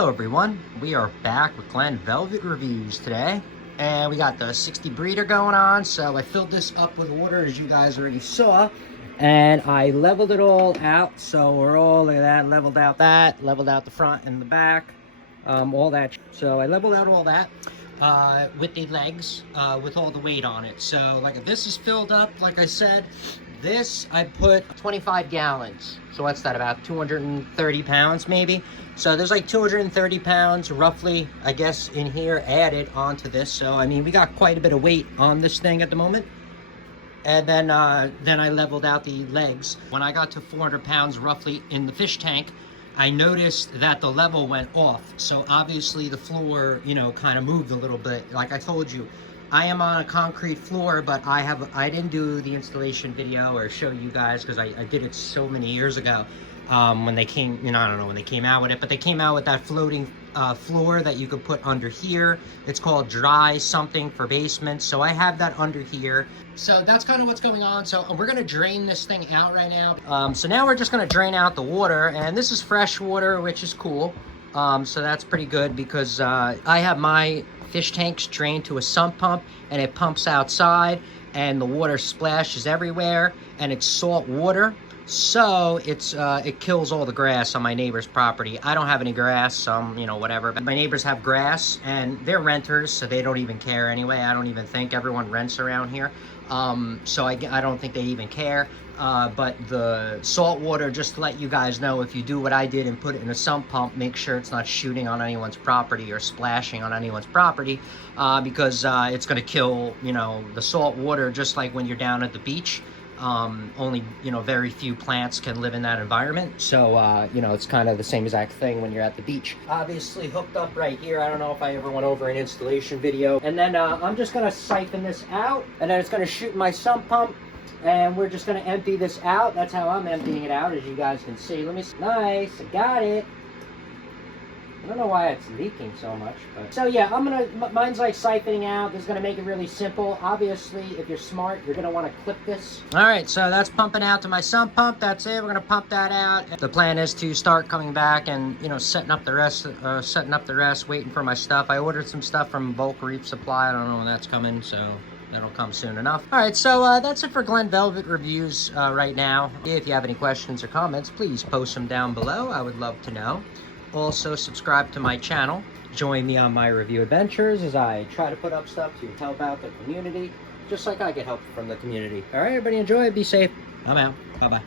Hello everyone, we are back with Glen Velvet Reviews today, and we got the 60 breeder going on. So I filled this up with water, as you guys already saw, and I leveled it all out. So we're all, look at that, leveled out the front and the back, all that. So I leveled out all that with the legs, with all the weight on it. So like if this is filled up, like I said, this I put 25 gallons. So what's that, about 230 pounds maybe? So there's like 230 pounds roughly, I guess, in here added onto this. So I mean, we got quite a bit of weight on this thing at the moment. And then I leveled out the legs. When I got to 400 pounds roughly in the fish tank, I noticed that the level went off. So obviously the floor, you know, kind of moved a little bit. Like I told you, I am on a concrete floor, but I didn't do the installation video or show you guys because I did it so many years ago when they came, you know, I don't know when they came out with it, but they came out with that floating floor that you could put under here. It's called dry something for basements. So I have that under here. So that's kind of what's going on. So we're going to drain this thing out right now. So now we're just going to drain out the water, and this is fresh water, which is cool. So that's pretty good because I have my fish tanks drained to a sump pump, and it pumps outside, and the water splashes everywhere, and it's salt water. So it kills all the grass on my neighbor's property. I don't have any grass, so you know, whatever. But my neighbors have grass, and they're renters, so they don't even care anyway. I don't even think everyone rents around here. So I don't think they even care. But the salt water, just to let you guys know, if you do what I did and put it in a sump pump, make sure it's not shooting on anyone's property or splashing on anyone's property, because it's going to kill, you know, the salt water, just like when you're down at the beach. Only, you know, very few plants can live in that environment. So, you know, it's kind of the same exact thing when you're at the beach. Obviously hooked up right here. I don't know if I ever went over an installation video. And then I'm just going to siphon this out, and then it's going to shoot my sump pump. And we're just going to empty this out. That's how I'm emptying it out, as you guys can see. Let me see. Nice, I got it. I don't know why it's leaking so much, but so yeah, mine's like siphoning out. This is gonna make it really simple. Obviously, if you're smart, you're gonna want to clip this. All right, so that's pumping out to my sump pump. That's it. We're gonna pump that out. The plan is to start coming back and, you know, setting up the rest, waiting for my stuff. I ordered some stuff from Bulk Reef Supply. I don't know when that's coming, so that'll come soon enough. All right, so that's it for Glen Velvet Reviews right now. If you have any questions or comments, please post them down below. I would love to know. Also, subscribe to my channel. Join me on my review adventures as I try to put up stuff to help out the community, just like I get help from the community. All right, everybody, enjoy. Be safe. I'm out. Bye-bye.